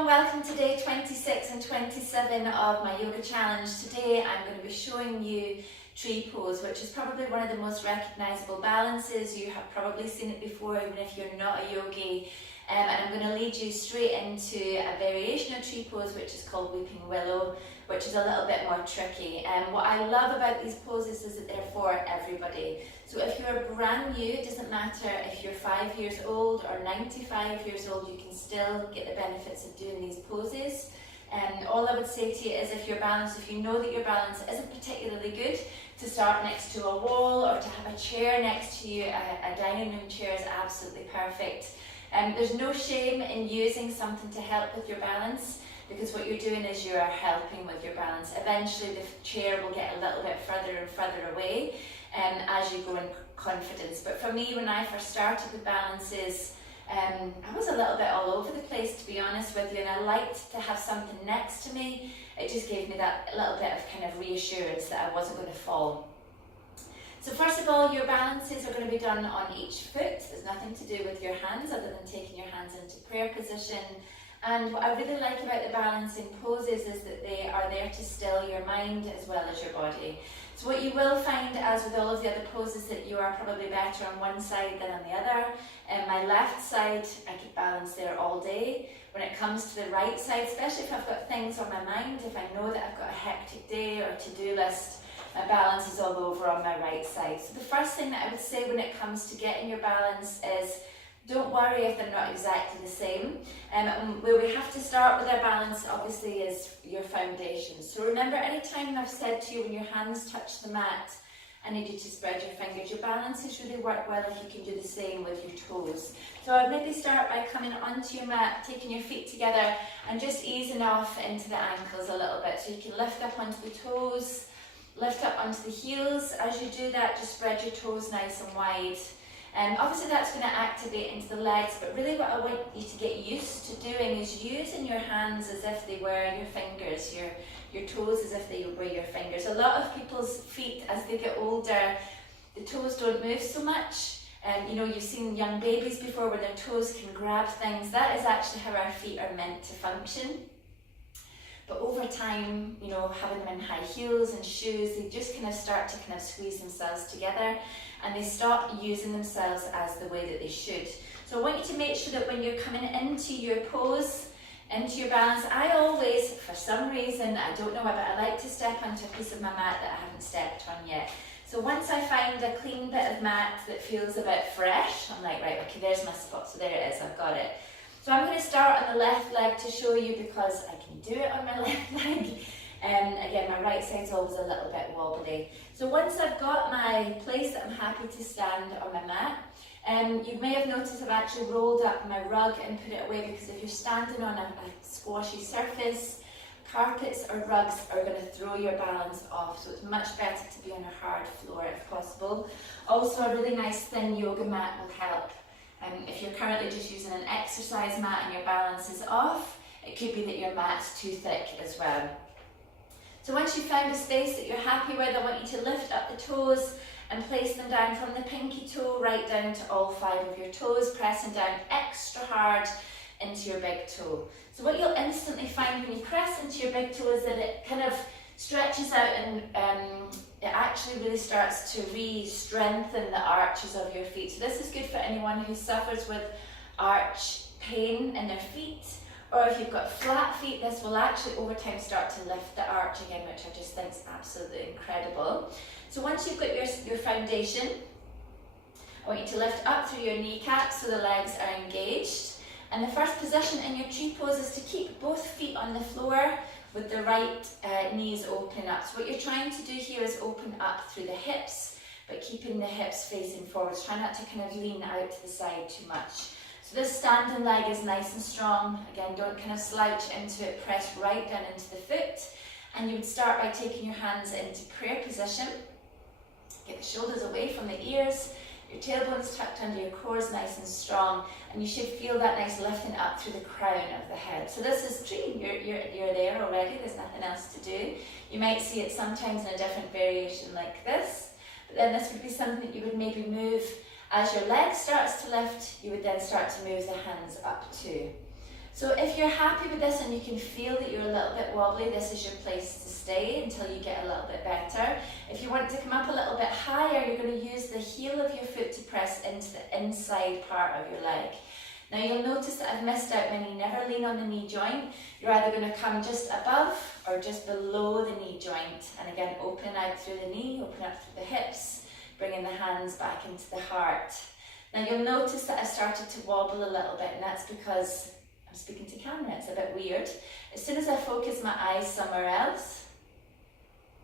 everyone, welcome to day 26 and 27 of my yoga challenge. Today I'm going to be showing you tree pose, which is probably one of the most recognizable balances. You have probably seen it before even if you're not a yogi. And I'm going to lead you straight into a variation of tree pose which is called weeping willow, which is a little bit more tricky. And what I love about these poses is that they're for everybody. So if you're brand new, it doesn't matter if you're 5 years old or 95 years old, you can still get the benefits of doing these poses. And all I would say to you is if you know that your balance isn't particularly good, to start next to a wall or to have a chair next to you. A dining room chair is absolutely perfect. There's no shame in using something to help with your balance, because what you're doing is you are helping with your balance. Eventually the chair will get a little bit further and further away as you go in confidence. But for me, when I first started with balances, I was a little bit all over the place, to be honest with you, and I liked to have something next to me. It just gave me that little bit of kind of reassurance that I wasn't going to fall. So first of all, your balances are going to be done on each foot. There's nothing to do with your hands other than taking your hands into prayer position. And what I really like about the balancing poses is that they are there to still your mind as well as your body. So what you will find, as with all of the other poses, that you are probably better on one side than on the other. My left side, I could balance there all day. When it comes to the right side, especially if I've got things on my mind, if I know that I've got a hectic day or to-do list, my balance is all over on my right side. So the first thing that I would say when it comes to getting your balance is, don't worry if they're not exactly the same. Where we have to start with our balance, obviously, is your foundation. So remember, anytime I've said to you when your hands touch the mat, I need you to spread your fingers. Your balances really work well if you can do the same with your toes. So I'd maybe start by coming onto your mat, taking your feet together and just easing off into the ankles a little bit. So you can lift up onto the toes, lift up onto the heels. As you do that, just spread your toes nice and wide. Obviously that's going to activate into the legs, but really what I want you to get used to doing is using your hands as if they were your fingers, your toes as if they were your fingers. A lot of people's feet, as they get older, the toes don't move so much. You know, you've seen young babies before where their toes can grab things. That is actually how our feet are meant to function. But over time, you know, having them in high heels and shoes, they just kind of start to kind of squeeze themselves together and they stop using themselves as the way that they should. So I want you to make sure that when you're coming into your pose, into your balance, I always, for some reason, I don't know why, but I like to step onto a piece of my mat that I haven't stepped on yet. So once I find a clean bit of mat that feels a bit fresh, I'm like, right, okay, there's my spot, so there it is, I've got it. So I'm going to start on the left leg to show you because I can do it on my left leg. Again, my right side's always a little bit wobbly. So once I've got my place that I'm happy to stand on my mat, you may have noticed I've actually rolled up my rug and put it away, because if you're standing on a squashy surface, carpets or rugs are going to throw your balance off. So it's much better to be on a hard floor if possible. Also, a really nice thin yoga mat will help. If you're currently just using an exercise mat and your balance is off, it could be that your mat's too thick as well. So once you've found a space that you're happy with, I want you to lift up the toes and place them down from the pinky toe right down to all 5 of your toes, pressing down extra hard into your big toe. So what you'll instantly find when you press into your big toe is that it kind of stretches out and it actually really starts to re-strengthen the arches of your feet. So this is good for anyone who suffers with arch pain in their feet, or if you've got flat feet, this will actually over time start to lift the arch again, which I just think is absolutely incredible. So once you've got your foundation, I want you to lift up through your kneecaps so the legs are engaged. And the first position in your tree pose is to keep both feet on the floor with the right knees opening up. So what you're trying to do here is open up through the hips, but keeping the hips facing forwards. Try not to kind of lean out to the side too much. So this standing leg is nice and strong. Again, don't kind of slouch into it, press right down into the foot. And you would start by taking your hands into prayer position. Get the shoulders away from the ears. Your tailbone's tucked under your cores, nice and strong, and you should feel that nice lifting up through the crown of the head. So this is tree. You're there already. There's nothing else to do. You might see it sometimes in a different variation like this, but then this would be something that you would maybe move as your leg starts to lift. You would then start to move the hands up too. So if you're happy with this and you can feel that you're a little bit wobbly, this is your place to stay until you get a little bit better. If you want to come up a little bit higher, you're going to use the heel of your foot to press into the inside part of your leg. Now you'll notice that I've missed out my knee. Never lean on the knee joint. You're either going to come just above or just below the knee joint. And again, open out through the knee, open up through the hips, bringing the hands back into the heart. Now you'll notice that I've started to wobble a little bit, and that's because I'm speaking to camera, it's a bit weird. As soon as I focus my eyes somewhere else,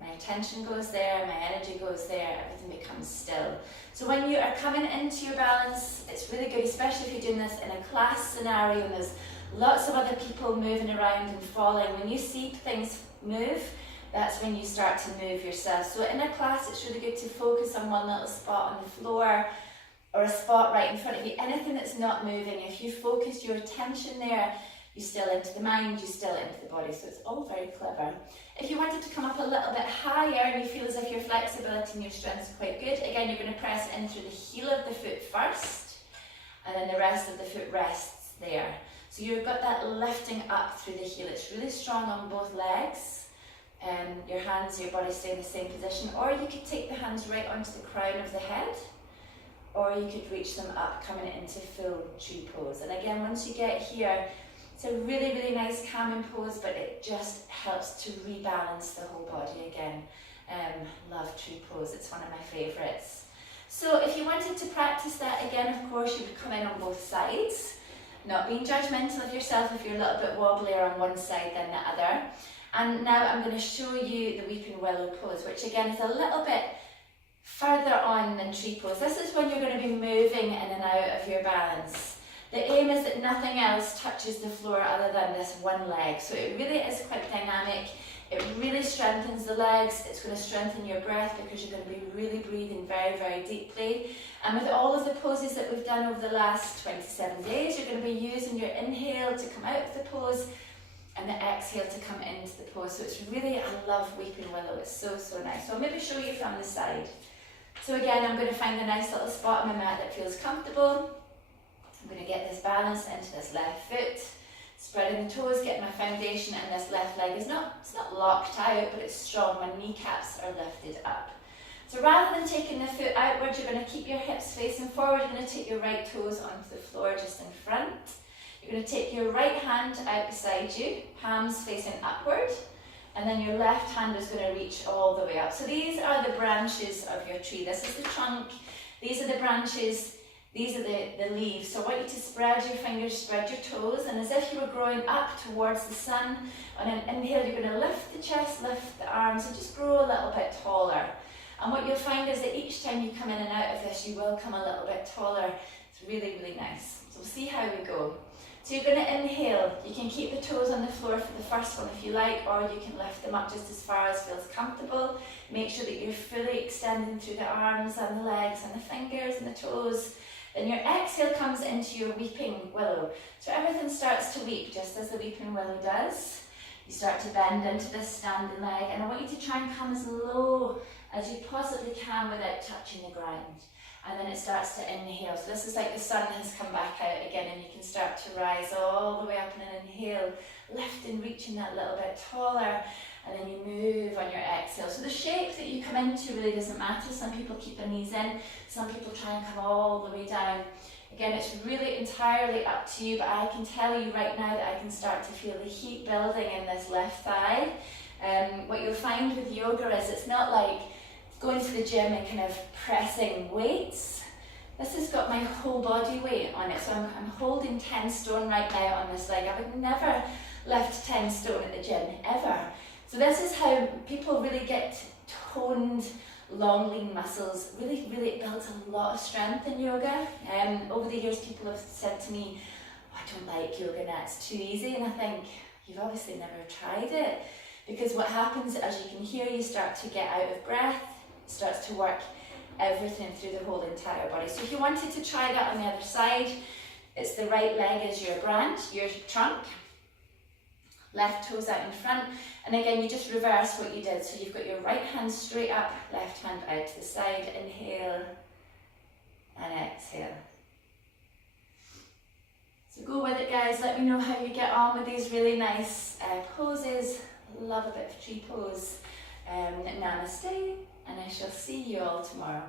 my attention goes there, my energy goes there, everything becomes still. So when you are coming into your balance, it's really good, especially if you're doing this in a class scenario and there's lots of other people moving around and falling. When you see things move, that's when you start to move yourself. So in a class, it's really good to focus on one little spot on the floor or a spot right in front of you. Anything that's not moving, if you focus your attention there, you still into the mind, you still into the body. So it's all very clever. If you wanted to come up a little bit higher and you feel as if your flexibility and your strength is quite good, again, you're going to press in through the heel of the foot first, and then the rest of the foot rests there. So you've got that lifting up through the heel. It's really strong on both legs. Your hands, your body stay in the same position, or you could take the hands right onto the crown of the head, or you could reach them up, coming into full tree pose. And again, once you get here, it's a really, really nice calming pose, but it just helps to rebalance the whole body again. Love tree pose, it's one of my favourites. So if you wanted to practice that again, of course, you would come in on both sides, not being judgmental of yourself if you're a little bit wobblier on one side than the other. And now I'm going to show you the weeping willow pose, which again is a little bit further on than tree pose. This is when you're going to be moving in and out of your balance. The aim is that nothing else touches the floor other than this one leg. So it really is quite dynamic. It really strengthens the legs. It's going to strengthen your breath because you're going to be really breathing very, very deeply. And with all of the poses that we've done over the last 27 days, you're going to be using your inhale to come out of the pose and the exhale to come into the pose. So it's really, I love weeping willow. It's so, so nice. So I'll maybe show you from the side. So again, I'm going to find a nice little spot on my mat that feels comfortable. I'm going to get this balance into this left foot, spreading the toes, getting my foundation, and this left leg is it's not locked out, but it's strong. My kneecaps are lifted up. So rather than taking the foot outwards, you're going to keep your hips facing forward. You're going to take your right toes onto the floor just in front. You're going to take your right hand out beside you, palms facing upward, and then your left hand is going to reach all the way up. So these are the branches of your tree. This is the trunk, these are the branches, these are the leaves. So I want you to spread your fingers, spread your toes, and as if you were growing up towards the sun. On an inhale, you're going to lift the chest, lift the arms, and just grow a little bit taller. And what you'll find is that each time you come in and out of this, you will come a little bit taller. It's really, really nice. So we'll see how we go. So you're going to inhale. You can keep the toes on the floor for the first one if you like, or you can lift them up just as far as feels comfortable. Make sure that you're fully extending through the arms and the legs and the fingers and the toes. Then your exhale comes into your weeping willow. So everything starts to weep just as the weeping willow does. You start to bend into this standing leg, and I want you to try and come as low as you possibly can without touching the ground. And then it starts to inhale. So this is like the sun has come back out again, and you can start to rise all the way up in an inhale, lifting, reaching that little bit taller, and then you move on your exhale. So the shape that you come into really doesn't matter. Some people keep their knees in, some people try and come all the way down. Again, it's really entirely up to you, but I can tell you right now that I can start to feel the heat building in this left thigh. What you'll find with yoga is it's not like going to the gym and kind of pressing weights. This has got my whole body weight on it, so I'm holding 10 stone right now on this leg. I would never lift 10 stone at the gym, ever. So this is how people really get toned, long, lean muscles. Really, really, it builds a lot of strength in yoga. Over the years, people have said to me, oh, I don't like yoga now, it's too easy. And I think, you've obviously never tried it. Because what happens, as you can hear, you start to get out of breath. It starts to work everything through the whole entire body. So if you wanted to try that on the other side, it's the right leg as your branch, your trunk, left toes out in front, and again you just reverse what you did. So you've got your right hand straight up, left hand out to the side, inhale and exhale. So go with it, guys. Let me know how you get on with these really nice poses. Love a bit of tree pose. Namaste, and I shall see you all tomorrow.